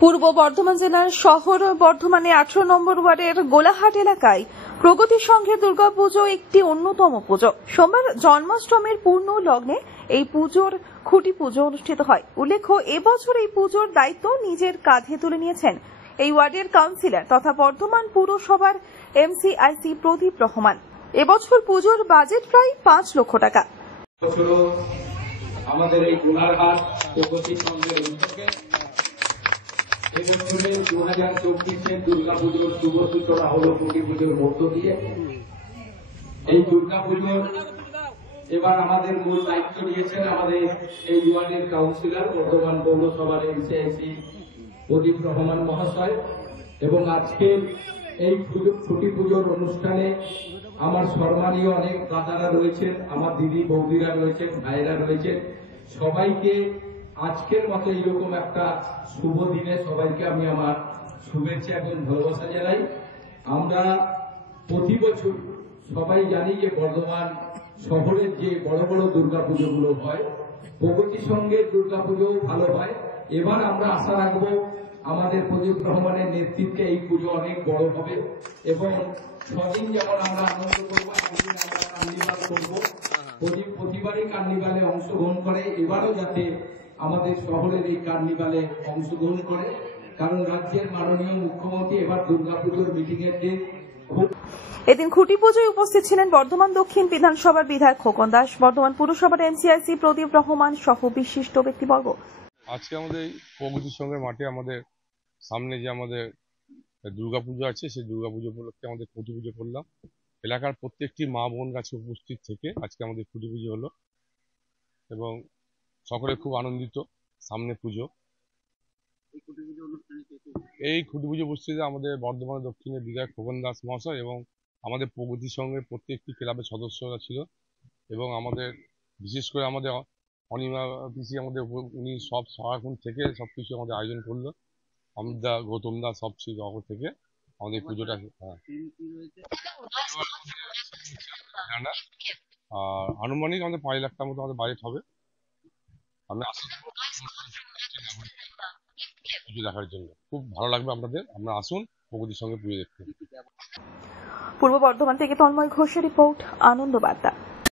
পূর্ব বর্ধমান জেলার শহর বর্ধমানে 18 নম্বর ওয়ার্ডের গোলাহাট এলাকায় প্রগতি সংঘের দুর্গাপুজো একটি অন্যতম পুজো। সোমবার জন্মাষ্টমীর পূর্ণ লগ্নে এই পুজোর খুঁটি পুজো অনুষ্ঠিত হয়। উল্লেখ্য, এবছর এই পুজোর দায়িত্ব নিজের কাঁধে তুলে নিয়েছেন এই ওয়ার্ডের কাউন্সিলর তথা বর্ধমান পুরসভার এমসিআইসি প্রদীপ রহমান। এবছর পুজোর বাজেট প্রায় 5 লক্ষ টাকা। আমাদের এই গোলাঘাট প্রগতি সংঘের উদ্যোগে এবছরে 2024-এর দুর্গাপুজোর শুভ সূচনা হল খুঁটি পুজোর মধ্য দিয়ে। এই দুর্গাপুজোর এবার আমাদের মূল দায়িত্ব নিয়েছেন আমাদের এই ওয়ার্ডের কাউন্সিলর বর্ধমান পৌরসভার এমসিআইসি প্রদীপ রহমান মহাশয়। এবং আজকের এই খুঁটি পুজোর অনুষ্ঠানে আমার সম্মানীয় অনেক দাদারা রয়েছেন, আমার দিদি বৌদিরা রয়েছেন, ভাইয়েরা রয়েছেন। সবাইকে আজকের মতো এইরকম একটা শুভ দিনে সবাইকে আমি আমার শুভেচ্ছা এবং ভালোবাসা জানাই। আমরা প্রতি বছর সবাই জানি যে বর্ধমান শহরের যে বড় বড় দুর্গাপুজোগুলো হয়, প্রগতি সংঘের দুর্গাপুজো ভালো হয়। এবার আমরা আশা রাখবো আমাদের প্রদীপ রহমানের নেতৃত্বে এই পুজো অনেক বড় হবে এবং 6 দিন যেমন আমরা আনন্দ করবো, একদিন আমরা কার্নিভাল করবো। প্রদীপ প্রতিবারই কার্নিভালে অংশগ্রহণ করে, এবারও যাতে আমাদের শহরের এই কার্নিভালে অংশগ্রহণ করে, কারণ রাজ্যের মাননীয় মুখ্যমন্ত্রী এবার দুর্গাপুজোর মিটিং এর দিন এদিন খুঁটি পুজোয় উপস্থিত ছিলেন বর্ধমান দক্ষিণ বিধানসভার বিধায়ক খোকন দাস, বর্ধমান পুরসভার এমসিআইসি প্রদীপ রহমান সহ বিশিষ্ট ব্যক্তিবর্গ। আজকে আমাদের প্রগতি সংঘের মাঠে আমাদের সামনে যে আমাদের দুর্গাপুজো আছে, সেই দুর্গাপুজো উপলক্ষে আমাদের খুঁটি পুজো করলাম। এলাকার প্রত্যেকটি মা বোন কাছে উপস্থিত থেকে আজকে আমাদের খুঁটি পুজো হলো এবং সকলে খুব আনন্দিত। সামনে পুজো, এই খুঁটি পুজো উপস্থিতিতে আমাদের বর্ধমান দক্ষিণের বিধায়ক খোকন দাস মহাশয় এবং আমাদের প্রগতি সংঘের প্রত্যেকটি ক্লাবের সদস্যরা ছিল এবং আমাদের বিশেষ করে আমাদের অনিমা পিসি আমাদের উনি সব সারাক্ষণ থেকে সবকিছু আমাদের আয়োজন করলো। অমিতদা, গৌতম দা সব ছিল থেকে আমাদের পুজোটা। আর আনুমানিক আমাদের 5 লাখ টাকার মতো আমাদের বাজেট হবে। আমি আশা করব পুজো দেখার জন্য খুব ভালো লাগবে আপনাদের। আমরা আসুন প্রগতির সঙ্গে পুজো দেখতে। পূর্ব বর্ধমান থেকে তন্ময় ঘোষের রিপোর্ট, আনন্দ বার্তা।